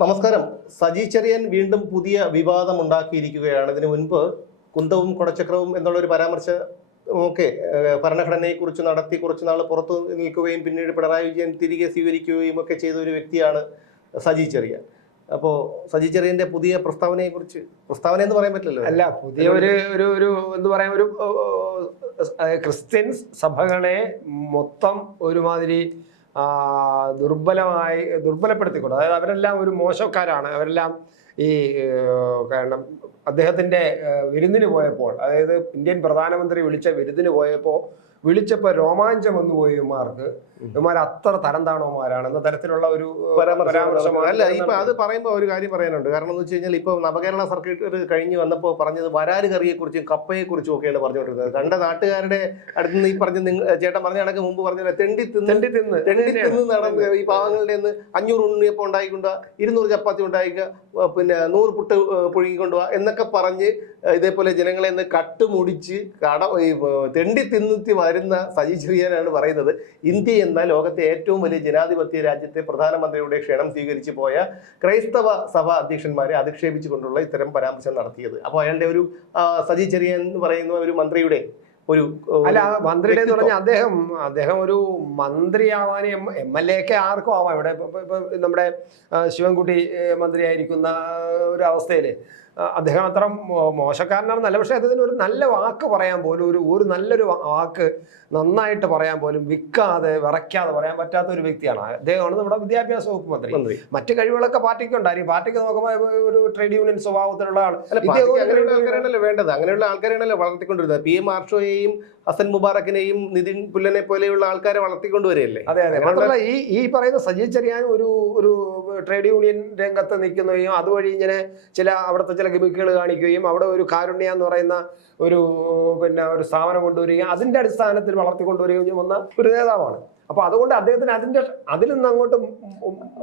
നമസ്കാരം. സജി ചെറിയൻ വീണ്ടും പുതിയ വിവാദം ഉണ്ടാക്കിയിരിക്കുകയാണ്. ഇതിനു മുൻപ് കുന്തവും കുടച്ചക്രവും എന്നുള്ളൊരു പരാമർശ ഭരണഘടനയെ കുറിച്ച് നടത്തി കുറച്ച് നാൾ പുറത്തു നിൽക്കുകയും പിന്നീട് പിണറായി വിജയൻ തിരികെ സ്വീകരിക്കുകയും ഒക്കെ ചെയ്ത ഒരു വ്യക്തിയാണ് സജി ചെറിയൻ. അപ്പോൾ സജി ചെറിയന്റെ പുതിയ പ്രസ്താവനയെ കുറിച്ച് പ്രസ്താവന എന്ന് പറയാൻ പറ്റില്ലല്ലോ? അല്ല പുതിയ ഒരു ഒരു ഒരു എന്ത് പറയാ ഒരു ക്രിസ്ത്യൻ സഭകളെ മൊത്തം ഒരുമാതിരി ദുർബലമായി ദുർബലപ്പെടുത്തിക്കൊണ്ട്. അതായത് അവരെല്ലാം ഒരു മോശക്കാരാണ്. അവരെല്ലാം ഈ കാരണം അദ്ദേഹത്തിന്റെ ഏർ, വിരുന്നിന് പോയപ്പോൾ അതായത് ഇന്ത്യൻ പ്രധാനമന്ത്രി വിളിച്ച വിരുന്നിന് പോയപ്പോൾ വിളിച്ചപ്പോൾ രോമാഞ്ചം വന്നു പോയി ഇവന്മാർക്ക്. ഇവന്മാർ അത്ര തരം താണവന്മാരാണ് എന്ന തരത്തിലുള്ള ഒരു പരാമർശമാണ് അല്ല ഇപ്പൊ അത് പറയുമ്പോൾ ഒരു കാര്യം പറയാനുണ്ട്. കാരണം എന്ന് വെച്ച് കഴിഞ്ഞാൽ ഇപ്പൊ നവകേരള സർക്കിട്ട് കഴിഞ്ഞ് വന്നപ്പോൾ പറഞ്ഞത് വരാര് കറിയെക്കുറിച്ചും കപ്പയെക്കുറിച്ചും കപ്പയെ കുറിച്ചും ഒക്കെയാണ് പറഞ്ഞുകൊണ്ടിരുന്നത് കണ്ട നാട്ടുകാരുടെ അടുത്ത് നിന്ന് ഈ പറഞ്ഞ നിങ്ങൾ ചേട്ടൻ പറഞ്ഞ കണക്ക് മുമ്പ് പറഞ്ഞ തെണ്ടി തിന്ന് തെണ്ടി തിന്ന് തെണ്ടി തിന്ന് നടന്ന് ഈ പാവങ്ങളുടെ നിന്ന് അഞ്ഞൂറ് ഉണ്ണിയപ്പം ഉണ്ടായിക്കൊണ്ടുവാ ഇരുന്നൂറ് ചപ്പാത്തി ഉണ്ടായിക്കുക പിന്നെ നൂറ് പുട്ട് പുഴുങ്ങിക്കൊണ്ടുപോവാ എന്നൊക്കെ പറഞ്ഞ് ഇതേപോലെ ജനങ്ങളെ ഒന്ന് കട്ടുമുടിച്ച് കട തെണ്ടി തിന്നുത്തി വരുന്ന സജി ചെറിയാനാണ് പറയുന്നത്. ഇന്ത്യ എന്ന ലോകത്തെ ഏറ്റവും വലിയ ജനാധിപത്യ രാജ്യത്തെ പ്രധാനമന്ത്രിയുടെ ക്ഷണം സ്വീകരിച്ച് പോയ ക്രൈസ്തവ സഭ അധ്യക്ഷന്മാരെ അധിക്ഷേപിച്ചുകൊണ്ടുള്ള ഇത്തരം പരാമർശം നടത്തിയത്. അപ്പോൾ അയാളുടെ ഒരു സജി ചെറിയാൻ എന്ന് പറയുന്ന ഒരു മന്ത്രിയുടെ ഒരു അല്ല മന്ത്രിയുടെ എന്ന് പറഞ്ഞാൽ അദ്ദേഹം അദ്ദേഹം ഒരു മന്ത്രിയാവാൻ എം എം എൽ എ ഒക്കെ ആർക്കും ആവാം. ഇവിടെ ഇപ്പൊ- നമ്മുടെ ശിവൻകുട്ടി മന്ത്രിയായിരിക്കുന്ന ഒരു അവസ്ഥയിൽ അദ്ദേഹം അത്ര മോശക്കാരനാണെന്നല്ല പക്ഷേ അദ്ദേഹത്തിന് ഒരു നല്ല വാക്ക് പറയാൻ പോലും ഒരു ഒരു നല്ലൊരു വാക്ക് നന്നായിട്ട് പറയാൻ പോലും വിൽക്കാതെ വിറയ്ക്കാതെ പറയാൻ പറ്റാത്ത ഒരു വ്യക്തിയാണ്. അദ്ദേഹമാണ് നമ്മുടെ വിദ്യാഭ്യാസ വകുപ്പ് മന്ത്രി. മറ്റു കഴിവുകളൊക്കെ പാർട്ടിക്ക് ഉണ്ടായി പാർട്ടിക്ക് നോക്കുമ്പോൾ ഒരു ട്രേഡ് യൂണിയൻ സ്വഭാവത്തിലുള്ള ആൾ. അങ്ങനെയുള്ള ആൾക്കാരാണല്ലോ വേണ്ടത്? അങ്ങനെയുള്ള ആൾക്കാരാണല്ലോ വളർത്തിക്കൊണ്ടിരുന്നത്. പി. എം. ആർഷോയെയും ഹസൻ മുബാറക്കിനെയും നിതിൻ പുല്ലനെ പോലെയുള്ള ആൾക്കാരെ വളർത്തിക്കൊണ്ടുവരികയല്ലേ? അതെ അതെ. മാത്രമല്ല ഈ ഈ പറയുന്ന സജീവ് ചെറിയാൻ ഒരു ഒരു ട്രേഡ് യൂണിയൻ രംഗത്ത് നിൽക്കുന്നതും അതുവഴി ഇങ്ങനെ ചില അവിടുത്തെ ചില ഗിമിക്കുകൾ കാണിക്കുകയും അവിടെ ഒരു കാരുണ്യ എന്ന് പറയുന്ന ഒരു പിന്നെ ഒരു സ്ഥാപനം കൊണ്ടുവരികയും അതിന്റെ അടിസ്ഥാനത്തിൽ വളർത്തിക്കൊണ്ടുവരികയും വന്ന ഒരു നേതാവാണ്. അപ്പൊ അതുകൊണ്ട് അദ്ദേഹത്തിന് അതിന്റെ അതിൽ നിന്ന് അങ്ങോട്ട്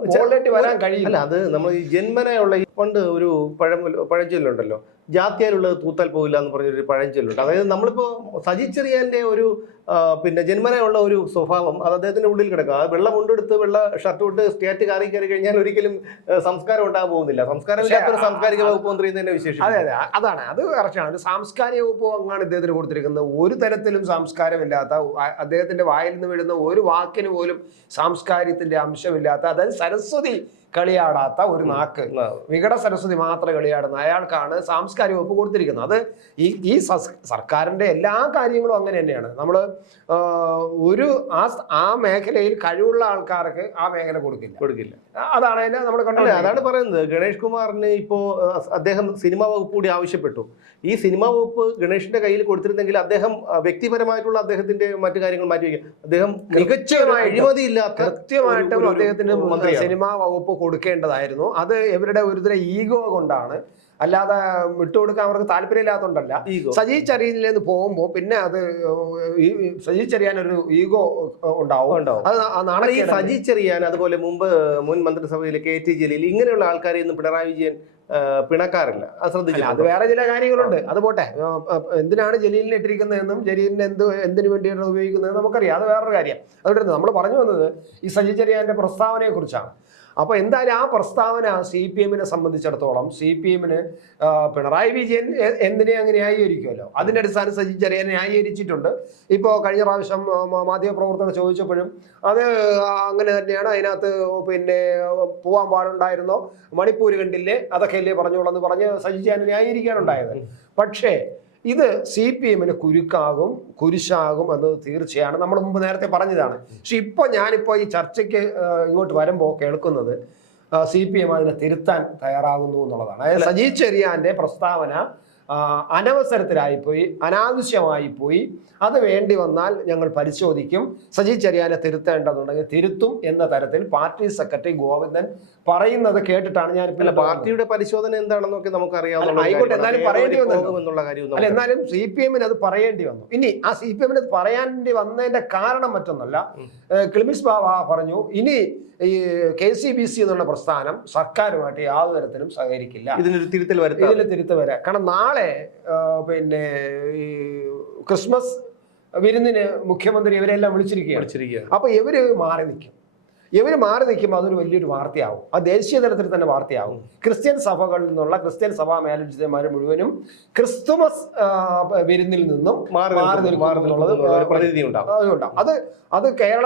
മുകളിലേക്ക് വരാൻ കഴിയില്ല. അത് നമ്മൾ ഈ ജന്മനയുള്ള ഈ പണ്ട് ഒരു പഴം പഴഞ്ചൊല്ലുണ്ടല്ലോ ജാത്യാലുള്ളത് തൂത്താൽ പോകില്ല എന്ന് പറഞ്ഞൊരു പഴഞ്ചൊല്ലുണ്ട് അതായത് നമ്മളിപ്പോ സജി ചെറിയാന്റെ ഒരു പിന്നെ ജന്മനയുള്ള ഒരു സ്വഭാവം അത് അദ്ദേഹത്തിന്റെ ഉള്ളിൽ കിടക്കുക അത് വെള്ള മുണ്ടെടുത്ത് വെള്ള ഷർട്ട് ഇട്ട് സ്റ്റേറ്റ് കാറി കയറി കഴിഞ്ഞാൽ ഒരിക്കലും സംസ്കാരം ഉണ്ടാകാൻ പോകുന്നില്ല. സംസ്കാരം ഇല്ലാത്തൊരു സാംസ്കാരിക വകുപ്പ് മന്ത്രി തന്നെ വിശേഷം അതെ അതെ. അതാണ്. അത് കറക്റ്റാണ് ഒരു സാംസ്കാരിക വകുപ്പ് അങ്ങാണ് ഇദ്ദേഹത്തിന് കൊടുത്തിരിക്കുന്നത്. ഒരു തരത്തിലും സംസ്കാരമില്ലാത്ത അദ്ദേഹത്തിന്റെ വായിൽ നിന്ന് വീഴുന്ന ഒരു വാക്കിന് പോലും സാംസ്കാരികത്തിന്റെ അംശമില്ലാത്ത അതായത് സരസ്വതി കളിയാടാത്ത ഒരു നാക്ക്. വികട സരസ്വതി മാത്രം കളിയാടുന്ന അയാൾക്കാണ് സാംസ്കാരിക വകുപ്പ് കൊടുത്തിരിക്കുന്നത്. അത് ഈ ഈ സർക്കാരിന്റെ എല്ലാ കാര്യങ്ങളും അങ്ങനെ തന്നെയാണ്. നമ്മൾ ഒരു ആ ആ മേഖലയിൽ കഴിവുള്ള ആൾക്കാർക്ക് ആ മേഖല കൊടുക്കില്ല. കൊടുക്കില്ല. അതാണ് അതിനെ നമ്മൾ കണ്ടത്. അതാണ് പറയുന്നത്. ഗണേഷ് കുമാറിന് ഇപ്പോ അദ്ദേഹം സിനിമാ വകുപ്പ് കൂടി ആവശ്യപ്പെട്ടു. ഈ സിനിമാ വകുപ്പ് ഗണേഷിന്റെ കയ്യിൽ കൊടുത്തിരുന്നെങ്കിൽ അദ്ദേഹം വ്യക്തിപരമായിട്ടുള്ള അദ്ദേഹത്തിന്റെ മറ്റു കാര്യങ്ങൾ മാറ്റി വയ്ക്കും അദ്ദേഹം മികച്ച അഴിമതിയില്ലാത്ത കൃത്യമായിട്ടും ഒരു- ഒരു അദ്ദേഹത്തിന് മന്ത്രിയാണ്. സിനിമാ വകുപ്പ് കൊടുക്കേണ്ടതായിരുന്നു. അത് ഇവരുടെ ഒരുതരം ഈഗോ കൊണ്ടാണ്. അല്ലാതെ വിട്ടുകൊടുക്കാൻ അവർക്ക് താല്പര്യമില്ലാത്തതുകൊണ്ടല്ല. സജി ചെറിയനിലേന്ന് പോകുമ്പോൾ പിന്നെ അത് ഈ സജി ചെറിയാൻ ഒരു ഈഗോ ഉണ്ടാവും. അത് ഈ. സജി ചെറിയാൻ അതുപോലെ മുമ്പ് മുൻ മന്ത്രിസഭയിലെ കെ ടി ജലീൽ ഇങ്ങനെയുള്ള ആൾക്കാരെ ഒന്നും പിണറായി വിജയൻ പിണക്കാറില്ല. അത് അല്ല, അത് വേറെ ചില കാര്യങ്ങളുണ്ട്. അത് പോട്ടെ. എന്തിനാണ് ജലീലിനെ ഇട്ടിരിക്കുന്നതെന്നും ജലീലിനെ എന്ത് എന്തിനു വേണ്ടിയാണ് ഉപയോഗിക്കുന്നതെന്ന് നമുക്കറിയാം. അത് വേറൊരു കാര്യം. അതുകൊണ്ട് നമ്മൾ പറഞ്ഞു വന്നത് ഈ സജി ചെറിയാന്റെ പ്രസ്താവനയെ കുറിച്ചാണ് അപ്പോൾ എന്തായാലും ആ പ്രസ്താവന സി പി എമ്മിനെ സംബന്ധിച്ചിടത്തോളം സി പി എമ്മിന് പിണറായി വിജയൻ എന്തിനെ അങ്ങനെ ന്യായീകരിക്കുമല്ലോ? അതിന്റെ അടിസ്ഥാനം സജി ചെറിയാൻ ന്യായീകരിച്ചിട്ടുണ്ട്. ഇപ്പോൾ കഴിഞ്ഞ പ്രാവശ്യം മാധ്യമപ്രവർത്തകർ ചോദിച്ചപ്പോഴും അത് അങ്ങനെ തന്നെയാണ്. അതിനകത്ത് പിന്നെ പോകാൻ പാടുണ്ടായിരുന്നോ? മണിപ്പൂർ കണ്ടില്ലേ? അതൊക്കെയല്ലേ പറഞ്ഞോളൂ എന്ന് പറഞ്ഞ് സജി ചെറിയാൻ ന്യായീകരിക്കാനുണ്ടായത് പക്ഷേ ഇത് സി പി എമ്മിന് കുരുക്കാകും കുരിശാകും എന്നത് തീർച്ചയാണ്. നമ്മൾ മുമ്പ് നേരത്തെ പറഞ്ഞതാണ്. പക്ഷെ ഇപ്പോൾ ഞാനിപ്പോൾ ഈ ചർച്ചയ്ക്ക് ഇങ്ങോട്ട് വരുമ്പോൾ കേൾക്കുന്നത് സി പി എം അതിനെ തിരുത്താൻ തയ്യാറാകുന്നു എന്നുള്ളതാണ്. അതായത് സജി ചെറിയാന്റെ പ്രസ്താവന അനവസരത്തിലായിപ്പോയി അനാവശ്യമായിപ്പോയി. അത് വേണ്ടി വന്നാൽ ഞങ്ങൾ പരിശോധിക്കും. സജി ചെറിയാനെ തിരുത്തേണ്ടതുണ്ടെങ്കിൽ തിരുത്തും എന്ന തരത്തിൽ പാർട്ടി സെക്രട്ടറി ഗോവിന്ദൻ പറയുന്നത് കേട്ടിട്ടാണ് ഞാൻ ഞാനിപ്പോൾ പാർട്ടിയുടെ പരിശോധന എന്താണെന്നൊക്കെ നമുക്ക് ആയിക്കോട്ടെ, എന്നാലും പറയേണ്ടി വന്നു. എന്നുള്ള കാര്യം അല്ല എന്നാലും സി പി എമ്മിന് അത് പറയേണ്ടി വന്നു. ഇനി ആ സി പി എമ്മിന് അത് പറയേണ്ടി വന്നതിന്റെ കാരണം മറ്റൊന്നല്ല. ക്ലിമിസ് ബാബ പറഞ്ഞു ഇനി ഈ കെ സി ബി സി എന്നുള്ള പ്രസ്ഥാനം സർക്കാരുമായിട്ട് യാതൊരു തരത്തിലും സഹകരിക്കില്ല. ഇതിനൊരു തിരുത്തൽ വരുത്താം. ഇതിൽ തിരുത്തൽ വരാം. കാരണം നാളെ ഏഹ് പിന്നെ ഈ ക്രിസ്മസ് വിരുന്നിന് മുഖ്യമന്ത്രി ഇവരെല്ലാം വിളിച്ചിരിക്കുകയാണ്. അപ്പൊ ഇവർ മാറി നിൽക്കും. ഇവർ മാറി നിൽക്കുമ്പോൾ അതൊരു വലിയൊരു വാർത്തയാവും. അത് ദേശീയ തലത്തിൽ തന്നെ വാർത്തയാവും. ക്രിസ്ത്യൻ സഭകളിൽ നിന്നുള്ള ക്രിസ്ത്യൻ സഭാ മാനേജർമാർ മുഴുവനും ക്രിസ്തുമസ് വിരുന്നിൽ നിന്നും മാറി മാറി നിൽക്കുന്നു, മാറി നിൽക്കുന്നു എന്നുള്ളത് നിൽക്കുന്നു. ഒരു പ്രതീതി ഉണ്ടാവും. അതുകൊണ്ടാണ് അത് അത് കേരള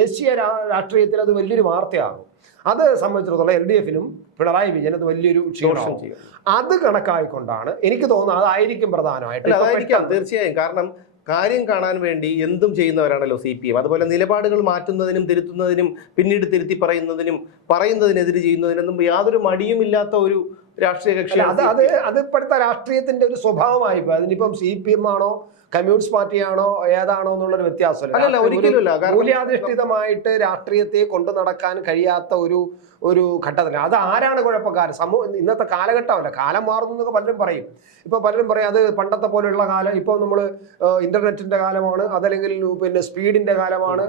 ദേശീയ രാഷ്ട്രീയത്തിൽ അത് വലിയൊരു വാർത്തയാകും. അത് സംബന്ധിച്ചിടത്തോളം എൽ ഡി എഫിനും പിണറായി വിജയൻ അത് വലിയൊരു ചെയ്യും. അത് കണക്കായിക്കൊണ്ടാണ് എനിക്ക് തോന്നുന്നത് അതായിരിക്കും പ്രധാനമായിട്ട് അതായിരിക്കാം. തീർച്ചയായും. കാരണം കാര്യം കാണാൻ വേണ്ടി എന്തും ചെയ്യുന്നവരാണല്ലോ സി പി എം. അതുപോലെ നിലപാടുകൾ മാറ്റുന്നതിനും തിരുത്തുന്നതിനും പിന്നീട് തിരുത്തി പറയുന്നതിനും പറയുന്നതിനെതിരെ ചെയ്യുന്നതിനൊന്നും യാതൊരു മടിയുമില്ലാത്ത ഒരു രാഷ്ട്രീയ കക്ഷി അത് അത് അത് ഇപ്പോഴത്തെ രാഷ്ട്രീയത്തിന്റെ ഒരു സ്വഭാവമായി അതിനിപ്പം സി പി എം ആണോ കമ്മ്യൂണിസ്റ്റ് പാർട്ടിയാണോ ഏതാണോ എന്നുള്ളൊരു വ്യത്യാസമല്ല. അല്ലല്ല ഒരിക്കലുമല്ല. മൂല്യാധിഷ്ഠിതമായിട്ട് രാഷ്ട്രീയത്തെ കൊണ്ടു നടക്കാൻ കഴിയാത്ത ഒരു ഒരു ഘട്ടത്തിൽ അത് ആരാണ് കുഴപ്പക്കാരൻ? സമൂഹം ഇന്നത്തെ കാലഘട്ടമല്ല. കാലം മാറുന്നു എന്നൊക്കെ പലരും പറയും. ഇപ്പൊ പലരും പറയും അത് പണ്ടത്തെ പോലെയുള്ള കാലം ഇപ്പൊ നമ്മൾ ഇന്റർനെറ്റിന്റെ കാലമാണ് അതല്ലെങ്കിൽ പിന്നെ സ്പീഡിന്റെ കാലമാണ്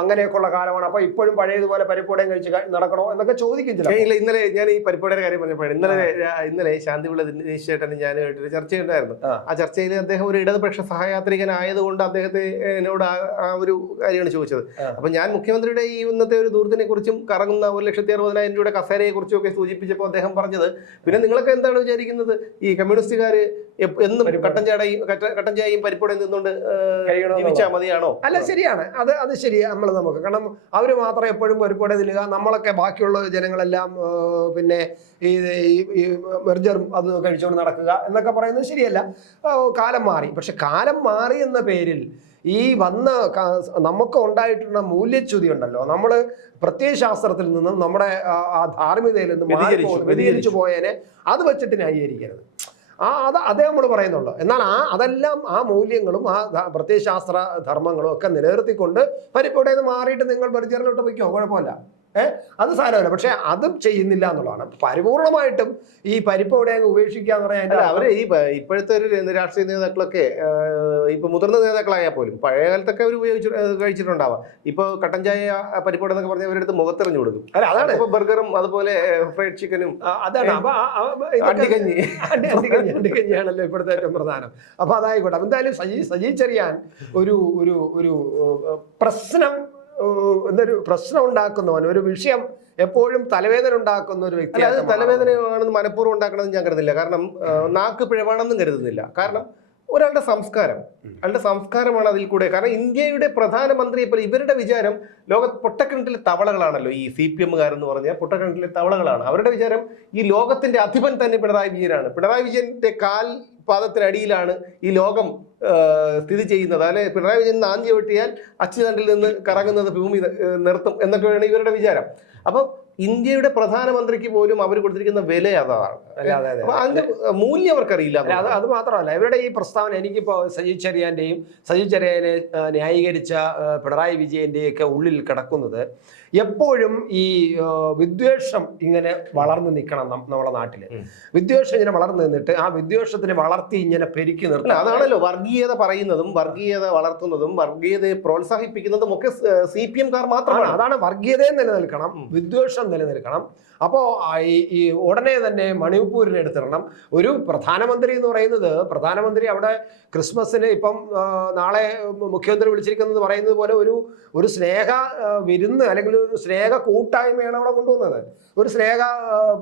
അങ്ങനെയൊക്കെയുള്ള കാലമാണ്. അപ്പൊ ഇപ്പോഴും പഴയതുപോലെ പരിപ്പൂടയും കഴിച്ച് നടക്കണോ എന്നൊക്കെ ചോദിക്കും ചില ഇല്ല ഇന്നലെ ഞാൻ ഈ പരിപ്പുടയുടെ കാര്യം പറഞ്ഞപ്പോഴാണ്. ഇന്നലെ ഇന്നലെ ശാന്തിപിള്ള ദിനേശ് ചേട്ടനും ഞാൻ ഒരു ചർച്ചയുണ്ടായിരുന്നു. ഉണ്ടായിരുന്നു ആ ചർച്ചയിൽ അദ്ദേഹം ഒരു ഇടതുപക്ഷ സഹയാത്രികനായതുകൊണ്ട് അദ്ദേഹത്തെ എന്നോട് ആ- ഒരു കാര്യമാണ് ചോദിച്ചത്. അപ്പം ഞാൻ മുഖ്യമന്ത്രിയുടെ ഈ ഇന്നത്തെ ഒരു ദൂരത്തിനെ കുറിച്ചും കറങ്ങുന്ന ഒരു ലക്ഷത്തി അറുപതിനായിരം രൂപയുടെ കസേരയെ കുറിച്ചും ഒക്കെ സൂചിപ്പിച്ചപ്പോൾ അദ്ദേഹം പറഞ്ഞത് പിന്നെ നിങ്ങളൊക്കെ എന്താണ് വിചാരിക്കുന്നത്? ഈ കമ്മ്യൂണിസ്റ്റുകാര് എന്നും കട്ടഞ്ചാടയും കട്ടൻ ചാടയും കട്ട- കട്ടൻ ചായയും പരിപ്പൂടെ നിന്നുകൊണ്ട് ജീവിച്ചാൽ മതിയാണോ? അല്ല ശരിയാണ്. അത് അത് ശരിയാ നമ്മൾ നമുക്ക്. കാരണം അവർ മാത്രം എപ്പോഴും പരിപ്പോടെ നിൽക്കുക നമ്മളൊക്കെ ബാക്കിയുള്ള ജനങ്ങളെല്ലാം പിന്നെ ഈ മെർജറും അത് കഴിച്ചുകൊണ്ട് നടക്കുക എന്നൊക്കെ പറയുന്നത് ശരിയല്ല. കാലം മാറി. പക്ഷെ കാലം മാറി എന്ന പേരിൽ ഈ വന്ന നമുക്ക് ഉണ്ടായിട്ടുള്ള മൂല്യച്യുതി ഉണ്ടല്ലോ. നമ്മൾ പ്രത്യയശാസ്ത്രത്തിൽ നിന്നും നമ്മുടെ ആ, ധാർമ്മികതയിൽ നിന്നും വ്യതിചരിച്ചു പോയേനെ അത് വെച്ചിട്ട് ന്യായീകരിക്കരുത്. ആ അത് അതേ നമ്മൾ പറയുന്നുള്ളൂ എന്നാൽ ആ അതെല്ലാം ആ മൂല്യങ്ങളും ആ പ്രത്യയശാസ്ത്ര ധർമ്മങ്ങളും ഒക്കെ നിലനിർത്തിക്കൊണ്ട് പരിപ്പോടെ നിന്ന് മാറിയിട്ട് നിങ്ങൾ പരിചരണോട്ട് വയ്ക്കോ കുഴപ്പമില്ല. ഏഹ് അത് സാരമല്ല. പക്ഷെ അതും ചെയ്യുന്നില്ല എന്നുള്ളതാണ്. പരിപൂർണമായിട്ടും ഈ പരിപ്പ് അങ്ങ് ഉപേക്ഷിക്കുക എന്ന് പറയാൻ അല്ല അവർ ഈ ഇപ്പോഴത്തെ ഒരു രാഷ്ട്രീയ നേതാക്കളൊക്കെ ഇപ്പൊ മുതിർന്ന നേതാക്കളായാൽ പോലും പഴയ കാലത്തൊക്കെ അവർ ഉപയോഗിച്ചു കഴിച്ചിട്ടുണ്ടാവാം. ഇപ്പൊ കട്ടൻ ചായ പരിപ്പോടെ എന്നൊക്കെ പറഞ്ഞ അവരെടുത്ത് മുഖത്തെറിഞ്ഞു കൊടുക്കും. അല്ല അതാണ്. ഇപ്പൊ ബർഗറും അതുപോലെ ഫ്രൈഡ് ചിക്കനും അതാണ്. അപ്പൊ അണ്ടിക്കഞ്ഞി. അണ്ടി- അണ്ടിക്കഞ്ഞി അണ്ടിക്കഞ്ഞിയാണല്ലോ ഇപ്പോഴത്തെ ഏറ്റവും പ്രധാനം. അപ്പൊ അതായിക്കോട്ടെ. എന്തായാലും സജീ സജി ചെറിയാൻ ഒരു ഒരു ഒരു പ്രശ്നം എന്തൊരു പ്രശ്നം ഉണ്ടാക്കുന്നവൻ ഒരു വിഷയം എപ്പോഴും തലവേദന ഉണ്ടാക്കുന്ന ഒരു വ്യക്തി അത് തലവേദനയാണെന്ന് മനഃപൂർവം ഉണ്ടാക്കണമെന്ന് ഞാൻ കരുതുന്നില്ല. കാരണം നാക്ക് പിഴവാണെന്നും കരുതുന്നില്ല. കാരണം ഒരാളുടെ സംസ്കാരം അയാളുടെ സംസ്കാരമാണ് അതിൽ കൂടെ. കാരണം ഇന്ത്യയുടെ പ്രധാനമന്ത്രിയെ പോലെ ഇവരുടെ വിചാരം ലോക പൊട്ടക്കിണറ്റിലെ തവളകളാണല്ലോ. ഈ സി പി എമ്മുകാരെന്ന് പറഞ്ഞാൽ പൊട്ടക്കിണറ്റിലെ തവളകളാണ്. അവരുടെ വിചാരം ഈ ലോകത്തിന്റെ അധിപൻ തന്നെ പിണറായി വിജയനാണ്. പിണറായി വിജയന്റെ കാൽ പാദത്തിനടിയിലാണ് ഈ ലോകം സ്ഥിതി ചെയ്യുന്നത്. അല്ലെ? പിണറായി വിജയൻ നാന്തി വെട്ടിയാൽ അച്ചുതണ്ടിൽ നിന്ന് കറങ്ങുന്നത് ഭൂമി നിർത്തും എന്നൊക്കെ എന്നൊക്കെയാണ് ഇവരുടെ വിചാരം. അപ്പം ഇന്ത്യയുടെ പ്രധാനമന്ത്രിക്ക് പോലും അവർ കൊടുത്തിരിക്കുന്ന വില അതാണ്. അതിന്റെ മൂല്യം അവർക്കറിയില്ല അത് അത് മാത്രമല്ല ഇവരുടെ ഈ പ്രസ്താവന എനിക്കിപ്പോൾ സജി ചെറിയാന്റെയും സജി ചെറിയാനെ ന്യായീകരിച്ച പിണറായി പിണറായി വിജയന്റെയൊക്കെ ഉള്ളിൽ കിടക്കുന്നത് എപ്പോഴും ഈ വിദ്വേഷം ഇങ്ങനെ വളർന്നു നിൽക്കണം നമ്മുടെ നാട്ടിൽ വിദ്വേഷം ഇങ്ങനെ വളർന്നു നിന്നിട്ട് ആ വിദ്വേഷത്തിന് വളർത്തി ഇങ്ങനെ പെരുക്കി നിർത്തുക. നിർത്തണം അതാണല്ലോ വർഗീയത പറയുന്നതും വർഗീയത വളർത്തുന്നതും വർഗീയതയെ പ്രോത്സാഹിപ്പിക്കുന്നതും ഒക്കെ സി പി എംകാർ കാർ മാത്രമാണ്. അതാണ് വർഗീയതയും നിലനിൽക്കണം വിദ്വേഷം നിലനിൽക്കണം അപ്പോൾ ഈ ഉടനെ തന്നെ മണിപ്പൂരിനെ എടുത്തിടണം. ഒരു പ്രധാനമന്ത്രി എന്ന് പറയുന്നത് പ്രധാനമന്ത്രി അവിടെ ക്രിസ്മസിന് ഇപ്പം നാളെ മുഖ്യമന്ത്രി വിളിച്ചിരിക്കുന്നത് പറയുന്നത് പോലെ ഒരു ഒരു സ്നേഹ വിരുന്ന് അല്ലെങ്കിൽ ഒരു സ്നേഹ കൂട്ടായ്മയാണ് അവിടെ കൊണ്ടുവന്നത്. ഒരു സ്നേഹ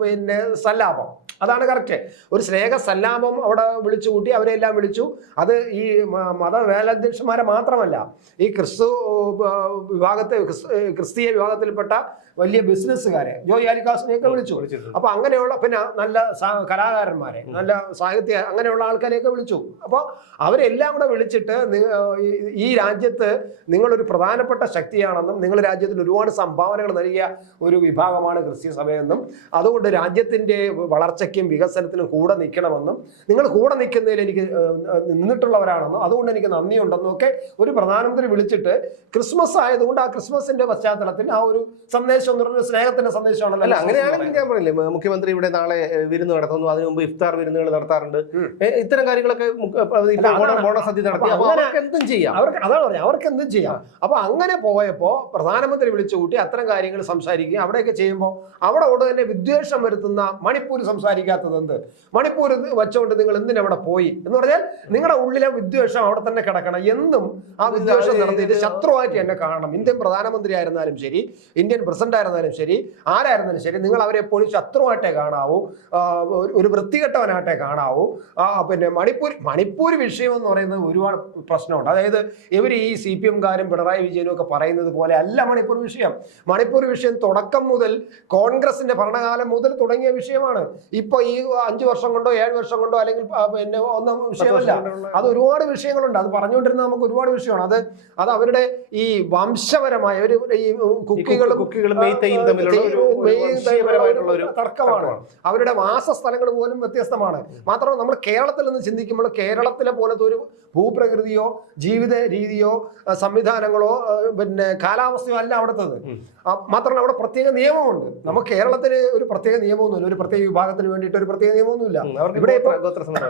പിന്നെ സല്ലാപം. അതാണ് കറക്റ്റ്. ഒരു സ്നേഹ സല്ലാപം അവിടെ വിളിച്ചു കൂട്ടി അവരെല്ലാം വിളിച്ചു. അത് ഈ മതവേലാധ്യക്ഷന്മാരെ മാത്രമല്ല ഈ ക്രിസ്തു വിഭാഗത്തെ ക്രിസ്തീയ വിഭാഗത്തിൽപ്പെട്ട വലിയ ബിസിനസ്സുകാരെ ജോയി ആലിക്കാസിനെയൊക്കെ വിളിച്ചു. വിളിച്ചിട്ടുണ്ട്. അപ്പൊ അങ്ങനെയുള്ള പിന്നെ നല്ല കലാകാരന്മാരെ നല്ല സാഹിത്യ അങ്ങനെയുള്ള ആൾക്കാരെയൊക്കെ വിളിച്ചു. അപ്പോൾ അവരെല്ലാം കൂടെ വിളിച്ചിട്ട് ഈ- രാജ്യത്ത് നിങ്ങളൊരു പ്രധാനപ്പെട്ട ശക്തിയാണെന്നും നിങ്ങൾ രാജ്യത്തിന് ഒരുപാട് സംഭാവനകൾ നൽകിയ ഒരു വിഭാഗമാണ് ക്രിസ്ത്യ സഭയെന്നും അതുകൊണ്ട് രാജ്യത്തിന്റെ വളർച്ചയ്ക്കും വികസനത്തിനും കൂടെ നിൽക്കണമെന്നും നിങ്ങൾ കൂടെ നിൽക്കുന്നതിൽ എനിക്ക് നിന്നിട്ടുള്ളവരാണെന്നും അതുകൊണ്ട് എനിക്ക് നന്ദിയുണ്ടെന്നും ഒക്കെ ഒരു പ്രധാനമന്ത്രി വിളിച്ചിട്ട് ക്രിസ്മസ് ആയതുകൊണ്ട് ആ ക്രിസ്മസിന്റെ പശ്ചാത്തലത്തിൽ ആ ഒരു സന്ദേശം സന്ദേശം എന്ന് സ്നേഹത്തിന്റെ സന്ദേശമാണല്ലോ അല്ല അങ്ങനെയാണെങ്കിൽ ഞാൻ പറയില്ലേ മുഖ്യമന്ത്രി ഇവിടെ നാളെ വിരുന്ന് നടത്തുന്നു. അതിനു മുമ്പ് ഇഫ്താർ വിരുന്നുകൾ നടത്താറുണ്ട്. ഇത്തരം കാര്യങ്ങളൊക്കെ. ഓണസദ്യ നടത്തി. അവർക്ക് എന്തും ചെയ്യാം. അവർക്ക് അതാണ് പറഞ്ഞത്. അവർക്ക് എന്തും ചെയ്യാം അപ്പൊ അങ്ങനെ പോയപ്പോ പ്രധാനമന്ത്രി വിളിച്ചു കൂട്ടി അത്തരം കാര്യങ്ങൾ സംസാരിക്കുകയും അവിടെയൊക്കെ ചെയ്യുമ്പോൾ അവിടെ ഉടൻ തന്നെ വിദ്വേഷം വരുത്തുന്ന മണിപ്പൂർ സംസാരിക്കാത്തത് എന്ത്? മണിപ്പൂർ വെച്ചുകൊണ്ട് നിങ്ങൾ എന്തിനവിടെ പോയി? എന്ന് പറഞ്ഞാൽ നിങ്ങളുടെ ഉള്ളിലെ വിദ്വേഷം അവിടെ തന്നെ കിടക്കണം. എന്നും ആ വിദ്വേഷം നടത്തിയിട്ട് ശത്രുവായിട്ട് എന്നെ കാണണം. ഇന്ത്യൻ പ്രധാനമന്ത്രി ആയിരുന്നാലും ശരി ഇന്ത്യൻ പ്രസിഡന്റ് ആയിരുന്നാലും ശരി ആരായിരുന്നാലും ശരി നിങ്ങൾ അവരെ എപ്പോഴും ശത്രുവായിട്ടേ കാണാവൂ ഒരു- വൃത്തികെട്ടവനായിട്ടേ കാണാവൂ. പിന്നെ മണിപ്പൂർ മണിപ്പൂർ വിഷയം എന്ന് പറയുന്നത് ഒരുപാട് പ്രശ്നമുണ്ട്. അതായത് ഇവർ ഈ സി പി എംകാരും പിണറായി വിജയനും ഒക്കെ പറയുന്നത് പോലെ അല്ല മണിപ്പൂർ വിഷയം. മണിപ്പൂർ വിഷയം തുടക്കം മുതൽ കോൺഗ്രസിന്റെ ഭരണകാലം മുതൽ തുടങ്ങിയ വിഷയമാണ്. ഇപ്പൊ ഈ അഞ്ചു വർഷം കൊണ്ടോ ഏഴ് വർഷം കൊണ്ടോ അല്ലെങ്കിൽ പിന്നെ ഒന്നും വിഷയമല്ല. അത് ഒരുപാട് വിഷയങ്ങളുണ്ട്. അത് പറഞ്ഞുകൊണ്ടിരുന്ന നമുക്ക് ഒരുപാട് വിഷയമാണ്. അത് അത് അവരുടെ ഈ വംശപരമായ ഒരു ഈ കുക്കികളും കുക്കികളും മെയ്തയും തമ്മിലുള്ള ഒരു- തർക്കമാണ്. അവരുടെ വാസസ്ഥലങ്ങൾ പോലും വ്യത്യസ്തമാണ്. മാത്രമല്ല നമ്മൾ കേരളത്തിൽ നിന്ന് ചിന്തിക്കുമ്പോൾ കേരളത്തിലെ പോലത്തെ ഒരു ഭൂപ്രകൃതിയോ ജീവിത രീതിയോ സംവിധാനങ്ങളോ പിന്നെ കാലാവസ്ഥയോ അല്ല അവിടുത്തത്. മാത്രമല്ല അവിടെ പ്രത്യേക നിയമമുണ്ട്. നമുക്ക് കേരളത്തിന് ഒരു പ്രത്യേക നിയമമൊന്നുമില്ല. ഒരു പ്രത്യേക വിഭാഗത്തിന് വേണ്ടിയിട്ട് ഒരു പ്രത്യേക നിയമമൊന്നുമില്ല. ഇവിടെ.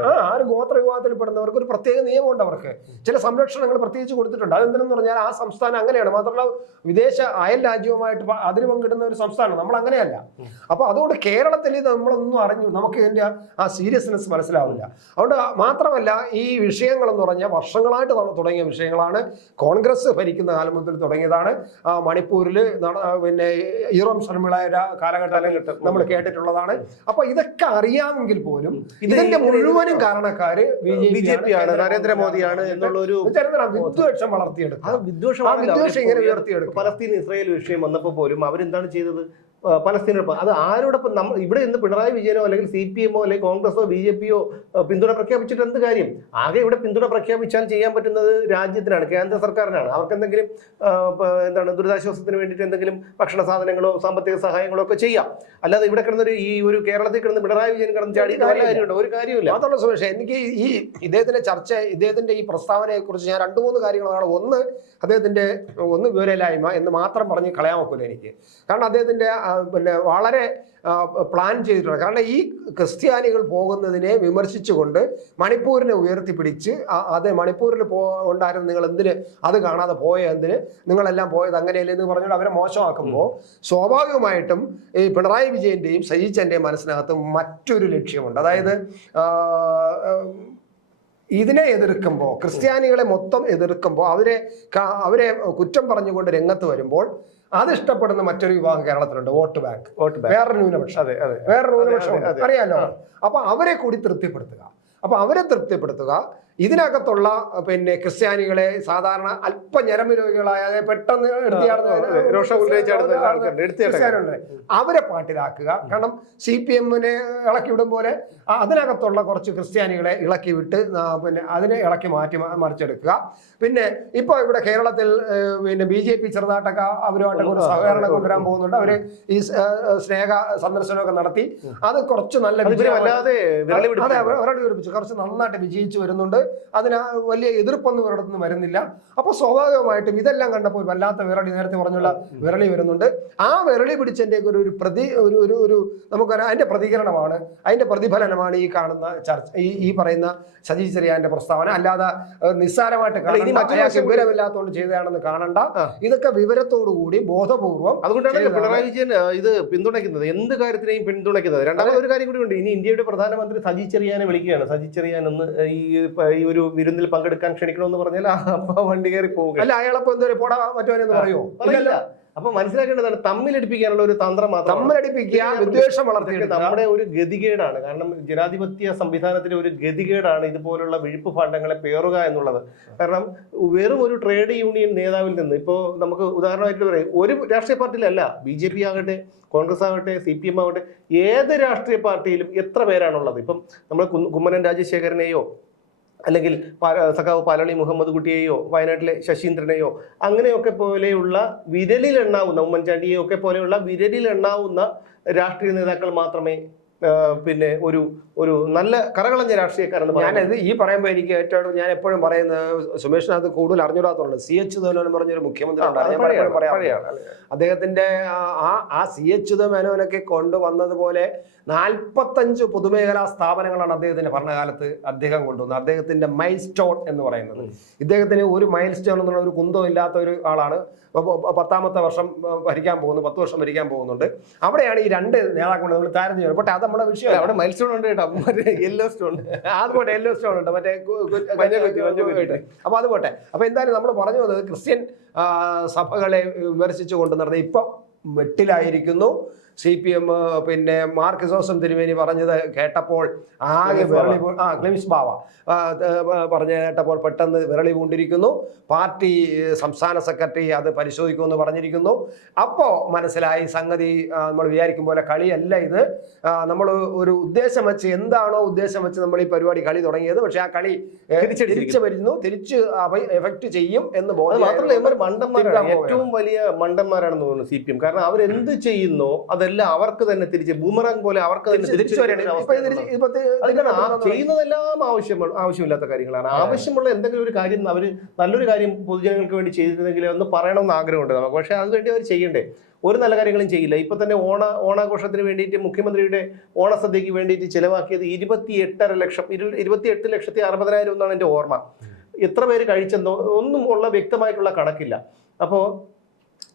ആ ഒരു ഗോത്ര വിഭാഗത്തിൽ പെടുന്നവർക്ക് ഒരു പ്രത്യേക നിയമമുണ്ട് അവർക്ക്. ചില സംരക്ഷണങ്ങൾ പ്രത്യേകിച്ച് കൊടുത്തിട്ടുണ്ട്. അതെന്തെന്ന് പറഞ്ഞാൽ ആ സംസ്ഥാനം അങ്ങനെയാണ്. മാത്രമല്ല വിദേശ അയൽ രാജ്യവുമായിട്ട് പ- അതിര് പങ്കിടുന്ന ഒരു സംസ്ഥാനം. നമ്മൾ അങ്ങനെയല്ല. അപ്പൊ അതുകൊണ്ട് കേരളത്തിൽ ഇത് നമ്മളൊന്നും അറിഞ്ഞു നമുക്ക് ഇതിന്റെ ആ സീരിയസ്നെസ് മനസ്സിലാവില്ല. അതുകൊണ്ട് മാത്രമല്ല ഈ വിഷയങ്ങൾ എന്ന് പറഞ്ഞാൽ വർഷങ്ങളായിട്ട് നമ്മൾ തുടങ്ങിയ വിഷയങ്ങളാണ്. കോൺഗ്രസ് ഭരിക്കുന്ന കാലം മുതൽ തുടങ്ങിയതാണ്. ആ മണിപ്പൂരിൽ പിന്നെ ഈറോം ശർമ്മിളയുടെ കാലഘട്ടം നമ്മൾ കേട്ടിട്ടുള്ളതാണ്. അപ്പൊ ഇതൊക്കെ അറിയാമെങ്കിൽ പോലും ഇതിന്റെ മുഴുവനും കാരണക്കാര് ബി ജെ പി ആണ് നരേന്ദ്രമോദിയാണ് എന്നുള്ള ഒരു വിദ്വേഷം വിദ്വേഷമാണ് വിദ്വേഷം ഇങ്ങനെ ഉയർത്തിയെടുക്കും. പലസ്തീൻ ഇസ്രായേൽ വിഷയം വന്നപ്പോൾ പോലും അവരെന്താണ് ചെയ്തത്? പലസ്തീനോടൊപ്പം അത് ആരോടൊപ്പം നമ്മൾ ഇവിടെ ഇന്ന് പിണറായി വിജയനോ അല്ലെങ്കിൽ സി പി എമ്മോ അല്ലെങ്കിൽ കോൺഗ്രസോ ബി ജെ പിയോ പിന്തുണ പ്രഖ്യാപിച്ചിട്ട് എന്ത് കാര്യം? ആകെ ഇവിടെ പിന്തുണ പ്രഖ്യാപിച്ചാൽ ചെയ്യാൻ പറ്റുന്നത് രാജ്യത്തിനാണ് കേന്ദ്ര സർക്കാരിനാണ്. അവർക്ക് എന്തെങ്കിലും എന്താണ് ദുരിതാശ്വാസത്തിന് വേണ്ടിയിട്ട് എന്തെങ്കിലും ഭക്ഷണ സാധനങ്ങളോ സാമ്പത്തിക സഹായങ്ങളോ ഒക്കെ ചെയ്യാം. അല്ലാതെ ഇവിടെ കിടന്നൊരു ഈ ഒരു കേരളത്തിൽ കിടന്ന് പിണറായി വിജയൻ കിടന്ന് ചാടി കാര്യമുണ്ട്? ഒരു കാര്യമില്ല. മാത്രമല്ല സുമേഷ് എനിക്ക് ഈ ഇദ്ദേഹത്തിന്റെ ചർച്ച ഇദ്ദേഹത്തിന്റെ ഈ പ്രസ്താവനയെ കുറിച്ച് ഞാൻ രണ്ടു മൂന്ന് കാര്യങ്ങളാണ്. ഒന്ന് അദ്ദേഹത്തിന്റെ ഒന്ന് വിവരമില്ലായ്മ എന്ന് മാത്രം പറഞ്ഞ് കളയാൻ ഒക്കില്ല എനിക്ക്. കാരണം അദ്ദേഹത്തിന്റെ പിന്നെ വളരെ പ്ലാൻ ചെയ്തിട്ടുണ്ട്. കാരണം ഈ ക്രിസ്ത്യാനികൾ പോകുന്നതിനെ വിമർശിച്ചുകൊണ്ട് മണിപ്പൂരിനെ ഉയർത്തിപ്പിടിച്ച് അത് മണിപ്പൂരിൽ പോ ഉണ്ടായിരുന്നു നിങ്ങൾ എന്തിന് അത് കാണാതെ പോയ എന്തിന്? നിങ്ങളെല്ലാം പോയത് അങ്ങനെയല്ലേ എന്ന് പറഞ്ഞുകൊണ്ട് അവരെ മോശമാക്കുമ്പോൾ സ്വാഭാവികമായിട്ടും ഈ പിണറായി വിജയന്റെയും സജീച്ചന്റെയും മനസ്സിനകത്ത് മറ്റൊരു ലക്ഷ്യമുണ്ട്. അതായത് ഇതിനെ എതിർക്കുമ്പോൾ ക്രിസ്ത്യാനികളെ മൊത്തം എതിർക്കുമ്പോൾ അവരെ അവരെ കുറ്റം പറഞ്ഞുകൊണ്ട് രംഗത്ത് വരുമ്പോൾ അത് ഇഷ്ടപ്പെടുന്ന മറ്റൊരു വിഭാഗം കേരളത്തിലുണ്ട് വോട്ട് ബാങ്ക്. Vote bank. വേറൊരു ന്യൂനപക്ഷം. വേറൊരു ന്യൂനപക്ഷം. അറിയാലോ. അപ്പൊ അവരെ കൂടി തൃപ്തിപ്പെടുത്തുക. അപ്പൊ അവരെ തൃപ്തിപ്പെടുത്തുക ഇതിനകത്തുള്ള പിന്നെ ക്രിസ്ത്യാനികളെ സാധാരണ അല്പ ഞരമ്പ് രോഗികളായ അതായത് പെട്ടെന്ന് എടുത്തിയാടുന്ന. അവരെ പാട്ടിലാക്കുക. കാരണം സി പി എമ്മിനെ ഇളക്കി വിടും പോലെ അതിനകത്തുള്ള കുറച്ച് ക്രിസ്ത്യാനികളെ ഇളക്കി വിട്ട് പിന്നെ അതിനെ ഇളക്കി മാറ്റി മറിച്ചെടുക്കുക. പിന്നെ ഇപ്പൊ ഇവിടെ കേരളത്തിൽ പിന്നെ ബി ജെ പി ചെറുതായിട്ടൊക്കെ അവരുമായിട്ടൊക്കെ ഒരു സഹകരണം കൊണ്ടുവരാൻ പോകുന്നുണ്ട്. അവർ ഈ സ്നേഹ സന്ദർശനമൊക്കെ നടത്തി. അത് കുറച്ച് നല്ല അത് വിരളി പിടിപ്പിച്ചു. കുറച്ച് നന്നായിട്ട് വിജയിച്ചു വരുന്നുണ്ട്. അതിന് വലിയ എതിർപ്പൊന്നും ഇവരുടെ നിന്ന് വരുന്നില്ല. അപ്പൊ സ്വാഭാവികമായിട്ടും ഇതെല്ലാം കണ്ടപ്പോൾ വല്ലാത്ത വിരളി. നേരത്തെ പറഞ്ഞുള്ള വിരളി വരുന്നുണ്ട്. ആ വിരളി പിടിച്ചതിന്റെ ഒരു ഒരു പ്രതി ഒരു ഒരു ഒരു നമുക്കറിയാം അതിന്റെ പ്രതികരണമാണ്. അതിന്റെ പ്രതിഫലനമാണ് ഈ കാണുന്ന ചർച്ച ഈ ഈ പറയുന്ന സജി ചെറിയാന്റെ പ്രസ്താവന. അല്ലാതെ നിസ്സാരമായിട്ട് വിവരമില്ലാത്തതുകൊണ്ട് ചെയ്തതാണെന്ന് കാണണ്ട. ഇതൊക്കെ വിവരത്തോടുകൂടി ബോധപൂർവം അതുകൊണ്ടാണ്. പിണറായി വിജയൻ ഇത് പിന്തുണയ്ക്കുന്നത്. എന്ത് കാര്യത്തിനെയും പിന്തുണയ്ക്കുന്നത്? രണ്ടാമത് ഒരു കാര്യം കൂടി ഉണ്ട്. ഇനി ഇന്ത്യയുടെ പ്രധാനമന്ത്രി സജി ചെറിയാനെ വിളിക്കുകയാണ്. സജി ചെറിയാൻ എന്ന് ഈ ഈ ഒരു വിരുന്നിൽ പങ്കെടുക്കാൻ ക്ഷണിക്കണമെന്ന് പറഞ്ഞാൽ വണ്ടി കയറി പോവുക അല്ല അയാളപ്പോ എന്തോ പോടാ മറ്റോനെന്ന് പറയോ? പറയില്ല. അപ്പൊ മനസ്സിലാക്കേണ്ടതാണ് തമ്മിലടിപ്പിക്കാനുള്ള ഒരു തന്ത്രം മാത്രം തമ്മിലടിപ്പിക്കുക വിദ്വേഷം വളർത്തിയിട്ട് നമ്മുടെ ഒരു ഗതികേടാണ്. കാരണം ജനാധിപത്യ സംവിധാനത്തിലെ ഒരു ഗതികേടാണ് ഇതുപോലുള്ള വിഴുപ്പ് ഫണ്ടങ്ങളെ പേറുക എന്നുള്ളത്. കാരണം വെറും ഒരു ട്രേഡ് യൂണിയൻ നേതാവിൽ നിന്ന് ഇപ്പോ നമുക്ക് ഉദാഹരണമായിട്ട് പറയാം. ഒരു രാഷ്ട്രീയ പാർട്ടിയിലല്ല ബി ജെ പി ആകട്ടെ കോൺഗ്രസ് ആകട്ടെ സി പി എം ആകട്ടെ ഏത് രാഷ്ട്രീയ പാർട്ടിയിലും എത്ര പേരാണുള്ളത്? ഇപ്പം നമ്മൾ കുമ്മനം രാജശേഖരനെയോ അല്ലെങ്കിൽ സഖാവ് പാലളി മുഹമ്മദ് കുട്ടിയെയോ വയനാട്ടിലെ ശശീന്ദ്രനെയോ അങ്ങനെയൊക്കെ പോലെയുള്ള വിരലിലെണ്ണാവുന്ന ഉമ്മൻചാണ്ടിയെയൊക്കെ പോലെയുള്ള വിരലിലെണ്ണാവുന്ന രാഷ്ട്രീയ നേതാക്കൾ മാത്രമേ പിന്നെ ഒരു ഒരു നല്ല കറകളഞ്ഞ രാഷ്ട്രീയക്കാരെന്ന് ഞാൻ ഞാനത് ഈ പറയുമ്പോൾ എനിക്ക് ഏറ്റവും ഞാൻ എപ്പോഴും പറയുന്നത് സുമേഷിനകത്ത് കൂടുതൽ അറിഞ്ഞുകൂടാത്തുള്ളൂ സി എച്ച് മേനോൻ പറഞ്ഞൊരു മുഖ്യമന്ത്രി അദ്ദേഹത്തിന്റെ ആ- ആ സി എച്ച് മേനോനൊക്കെ കൊണ്ടുവന്നതുപോലെ നാൽപ്പത്തഞ്ച് പൊതുമേഖലാ സ്ഥാപനങ്ങളാണ് അദ്ദേഹത്തിന്റെ ഭരണകാലത്ത് അദ്ദേഹം കൊണ്ടുവന്നത്. അദ്ദേഹത്തിന്റെ മൈൽ സ്റ്റോൺ എന്ന് പറയുന്നത്. ഇദ്ദേഹത്തിന് ഒരു മൈൽ സ്റ്റോൺ എന്നുള്ള ഒരു കുന്തവും ഇല്ലാത്ത ഒരു ആളാണ്. പത്താമത്തെ വർഷം ഭരിക്കാൻ പോകുന്നു പത്ത് വർഷം ഭരിക്കാൻ പോകുന്നുണ്ട്. അവിടെയാണ് ഈ രണ്ട് നേതാക്കൾ നമ്മൾ താരതമ്യം ചെയ്യുന്നത്. പക്ഷേ അത് നമ്മുടെ വിഷയം അവിടെ മൈൽ സ്റ്റോൺ ഉണ്ട് കേട്ടോ. യെല്ലോ സ്റ്റോൺ അത് പോട്ടെ യെല്ലോ സ്റ്റോൺ ഉണ്ട്. മറ്റേ. അപ്പൊ അത് പോട്ടെ അപ്പൊ എന്തായാലും നമ്മൾ പറഞ്ഞു വന്നത് ക്രിസ്ത്യൻ സഭകളെ വിമർശിച്ചു കൊണ്ട് നടന്നത് ഇപ്പം വെട്ടിലായിരിക്കുന്നു. സി പി എം പിന്നെ മാർക്ക് ജോസം തിരുമേനി പറഞ്ഞത് കേട്ടപ്പോൾ ആകെ വിരളി ആ ക്ലിംസ് ബാവ. പറഞ്ഞ കേട്ടപ്പോൾ പെട്ടെന്ന് വിരളി പൂണ്ടിരിക്കുന്നു. പാർട്ടി സംസ്ഥാന സെക്രട്ടറി അത് പരിശോധിക്കുമെന്ന് പറഞ്ഞിരിക്കുന്നു. അപ്പോൾ മനസ്സിലായി സംഗതി നമ്മൾ വിചാരിക്കും പോലെ കളിയല്ല ഇത്. നമ്മൾ ഒരു ഉദ്ദേശം വെച്ച് എന്താണോ ഉദ്ദേശം വെച്ച് നമ്മൾ ഈ പരിപാടി കളി തുടങ്ങിയത്. പക്ഷെ ആ കളി. തിരിച്ചു വരുന്നു. തിരിച്ച് എഫക്ട് ചെയ്യും എന്ന് അത് മാത്രമല്ല ഇവർ മണ്ടന്മാരാണ്. ഏറ്റവും വലിയ മണ്ടന്മാരാണെന്ന് തോന്നുന്നു സി പി എം. കാരണം അവരെന്ത് ചെയ്യുന്നോ അതെല്ലാം അവർക്ക് തന്നെ തിരിച്ച് ബൂമറാങ് പോലെ അവർക്ക് തന്നെ തിരിച്ച് വരേണ്ട ചെയ്യുന്നതെല്ലാം ആവശ്യമുള്ള ആവശ്യമില്ലാത്ത കാര്യങ്ങളാണ്. ആവശ്യമുള്ള എന്തെങ്കിലും ഒരു കാര്യം അവർ നല്ലൊരു കാര്യം പൊതുജനങ്ങൾക്ക് വേണ്ടി ചെയ്തിരുന്നെങ്കിൽ ഒന്ന് പറയണമെന്ന് ആഗ്രഹമുണ്ട് നമുക്ക്. പക്ഷേ അതുവേണ്ടി അവർ ചെയ്യണ്ടേ? ഒരു നല്ല കാര്യങ്ങളും ചെയ്യില്ല. ഇപ്പൊ തന്നെ ഓണ ഓണാഘോഷത്തിന് വേണ്ടിയിട്ട് മുഖ്യമന്ത്രിയുടെ ഓണസദ്യക്ക് വേണ്ടിയിട്ട് ചിലവാക്കിയത് ഇരുപത്തി എട്ടര ലക്ഷം ഇരു- ഇരുപത്തി എട്ട് ലക്ഷത്തി അറുപതിനായിരം എന്നാണ് എന്റെ ഓർമ്മ. എത്ര പേര് കഴിച്ചെന്നോ ഒന്നും ഉള്ള വ്യക്തമായിട്ടുള്ള കണക്കില്ല. അപ്പോൾ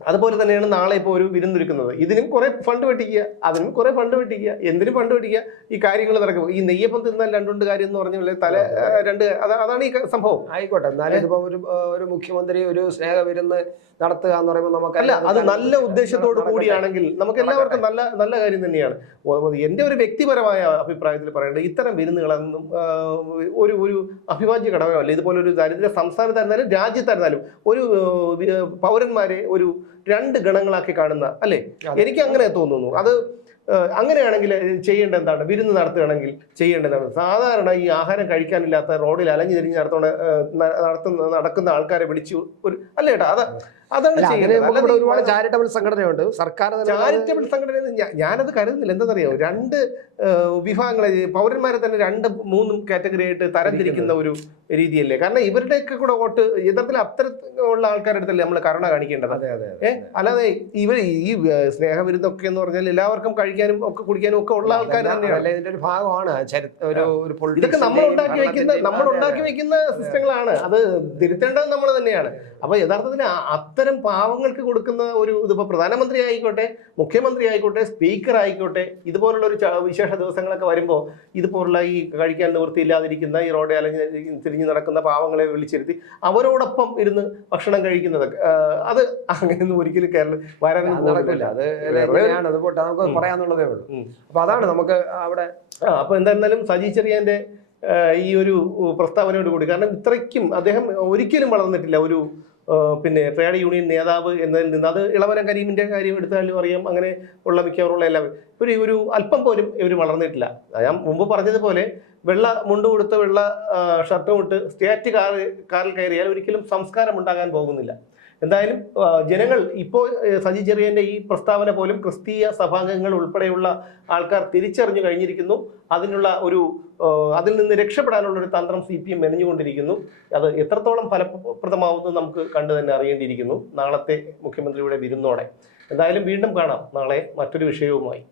അതുപോലെ തന്നെയാണ് നാളെ ഇപ്പോൾ ഒരു വിരുന്നൊരുക്കുന്നത് ഇതിനും കുറെ ഫണ്ട് വെട്ടിക്കുക അതിനും കുറെ ഫണ്ട് വെട്ടിക്കുക എന്തിനും ഫണ്ട് വെട്ടിക്കുക ഈ കാര്യങ്ങൾ നടക്കും ഈ നെയ്യപ്പം തിന്നാൽ രണ്ടുണ്ട് കാര്യം എന്ന് പറഞ്ഞ തല രണ്ട് അതാണ് ഈ സംഭവം. ആയിക്കോട്ടെ. എന്നാലും ഇതിപ്പോ ഒരു ഒരു മുഖ്യമന്ത്രി ഒരു സ്നേഹ വിരുന്ന് നടത്തുക എന്ന് പറയുമ്പോൾ നമുക്ക് അല്ല അത് നല്ല ഉദ്ദേശത്തോടു കൂടിയാണെങ്കിൽ നമുക്ക് എല്ലാവർക്കും നല്ല നല്ല കാര്യം തന്നെയാണ്. എന്റെ ഒരു വ്യക്തിപരമായ അഭിപ്രായത്തിൽ പറയേണ്ടത് ഇത്തരം വിരുന്നുകളൊന്നും ഒരു ഒരു അഭിവാജ്യ ഘടകമല്ല. ഇതുപോലെ ഒരു ദരിദ്ര സംസ്ഥാനത്തായിരുന്നാലും രാജ്യത്തായിരുന്നാലും ഒരു പൗരന്മാരെ ഒരു രണ്ട് ഗണങ്ങളാക്കി കാണുന്ന അല്ലേ? എനിക്ക് അങ്ങനെ തോന്നുന്നു. അത് അങ്ങനെയാണെങ്കിൽ ചെയ്യേണ്ട എന്താണ്? വിരുന്ന് നടത്തുകയാണെങ്കിൽ ചെയ്യേണ്ടതാണ് സാധാരണ ഈ ആഹാരം കഴിക്കാനില്ലാത്ത റോഡിൽ അലഞ്ഞു തിരിഞ്ഞ് നടത്തുന്ന നടത്തുന്ന നടക്കുന്ന ആൾക്കാരെ വിളിച്ചു ഒരു അല്ലേട്ടാ അത് അതാ അതാണ് ചെയ്യുന്നത്. ഒരുപാട് ചാരിറ്റബിൾ സംഘടനയുണ്ട്. സർക്കാർ ചാരിറ്റബിൾ സംഘടന ഞാനത് കരുതുന്നില്ല. എന്താണെന്നറിയോ രണ്ട് വിഭാഗങ്ങളെ പൗരന്മാരെ തന്നെ രണ്ട് മൂന്നും കാറ്റഗറി ആയിട്ട് തരംതിരിക്കുന്ന ഒരു രീതിയല്ലേ? കാരണം ഇവരുടെയൊക്കെ കൂടെ വോട്ട് യഥാർത്ഥത്തിൽ അത്തരത്തിലുള്ള ആൾക്കാരുടെ അടുത്തല്ലേ നമ്മൾ കരുണ കാണിക്കേണ്ടത്. അതെ അതെ ഏ അല്ലാതെ ഇവർ ഈ ആ, സ്നേഹവിരുദ്ധമൊക്കെ എന്ന് പറഞ്ഞാൽ എല്ലാവർക്കും കഴിക്കാനും ഒക്കെ കുടിക്കാനും ഒക്കെ ഉള്ള ആൾക്കാർ തന്നെയാണ്. ഇതിന്റെ ഒരു ഭാഗമാണ്. ഇതൊക്കെ നമ്മൾ ഉണ്ടാക്കി വെക്കുന്ന നമ്മൾ ഉണ്ടാക്കി വെക്കുന്ന സിസ്റ്റങ്ങളാണ്. അത് തിരുത്തേണ്ടത് നമ്മൾ തന്നെയാണ്. അപ്പൊ യഥാർത്ഥത്തിൽ അത്തരം പാവങ്ങൾക്ക് കൊടുക്കുന്ന ഒരു ഇതിപ്പോൾ പ്രധാനമന്ത്രി ആയിക്കോട്ടെ മുഖ്യമന്ത്രി ആയിക്കോട്ടെ സ്പീക്കർ ആയിക്കോട്ടെ ഇതുപോലുള്ള ഒരു വിശേഷ ദിവസങ്ങളൊക്കെ വരുമ്പോൾ ഇതുപോലുള്ള ഈ കഴിക്കാൻ നിവൃത്തിയില്ലാതിരിക്കുന്ന ഈ റോഡ് അലഞ്ഞ് തിരിഞ്ഞ് നടക്കുന്ന പാവങ്ങളെ വിളിച്ചിരുത്തി അവരോടൊപ്പം ഇരുന്ന് ഭക്ഷണം കഴിക്കുന്നതൊക്കെ അത് അങ്ങനെയൊന്നും ഒരിക്കലും കേരളം വരാൻ നടക്കില്ല. അത് അത് പോട്ടെ. നമുക്ക്. പറയാന്നുള്ളതേ ഉള്ളൂ. അപ്പൊ അതാണ് നമുക്ക് അവിടെ അപ്പൊ എന്തായിരുന്നാലും സജി ചെറിയന്റെ ഈ ഒരു പ്രസ്താവനയോട് കൂടി. കാരണം ഇത്രയ്ക്കും അദ്ദേഹം ഒരിക്കലും വളർന്നിട്ടില്ല. ഒരു പിന്നെ ട്രേഡ് യൂണിയൻ നേതാവ് എന്നതിൽ നിന്ന് അത് ഇളവരം കരീമിന്റെ കാര്യം എടുത്താലും അറിയാം. അങ്ങനെ ഉള്ള മിക്കവാറുള്ള എല്ലാവരും ഒരു ഒരു അല്പം പോലും ഇവർ വളർന്നിട്ടില്ല. ഞാൻ മുമ്പ് പറഞ്ഞതുപോലെ വെള്ള മുണ്ട് കൊടുത്ത വെള്ള ഷർട്ടും ഇട്ട് സ്റ്റേറ്റ് കാർ കാറിൽ കയറിയാൽ ഒരിക്കലും സംസ്കാരം ഉണ്ടാകാൻ പോകുന്നില്ല. എന്തായാലും ജനങ്ങൾ ഇപ്പോൾ സജി ചെറിയന്റെ ഈ പ്രസ്താവന പോലും ക്രിസ്തീയ സഭാംഗങ്ങൾ ഉൾപ്പെടെയുള്ള ആൾക്കാർ തിരിച്ചറിഞ്ഞു കഴിഞ്ഞിരിക്കുന്നു. അതിനുള്ള ഒരു അതിൽ നിന്ന് രക്ഷപ്പെടാനുള്ള ഒരു തന്ത്രം സി പി എം മെനഞ്ഞുകൊണ്ടിരിക്കുന്നു. അത് എത്രത്തോളം ഫലപ്രദമാവുമെന്ന് നമുക്ക് കണ്ടു തന്നെ അറിയേണ്ടിയിരിക്കുന്നു. നാളത്തെ മുഖ്യമന്ത്രിയുടെ വിരുന്നോടെ. എന്തായാലും വീണ്ടും കാണാം. നാളെ മറ്റൊരു വിഷയവുമായി.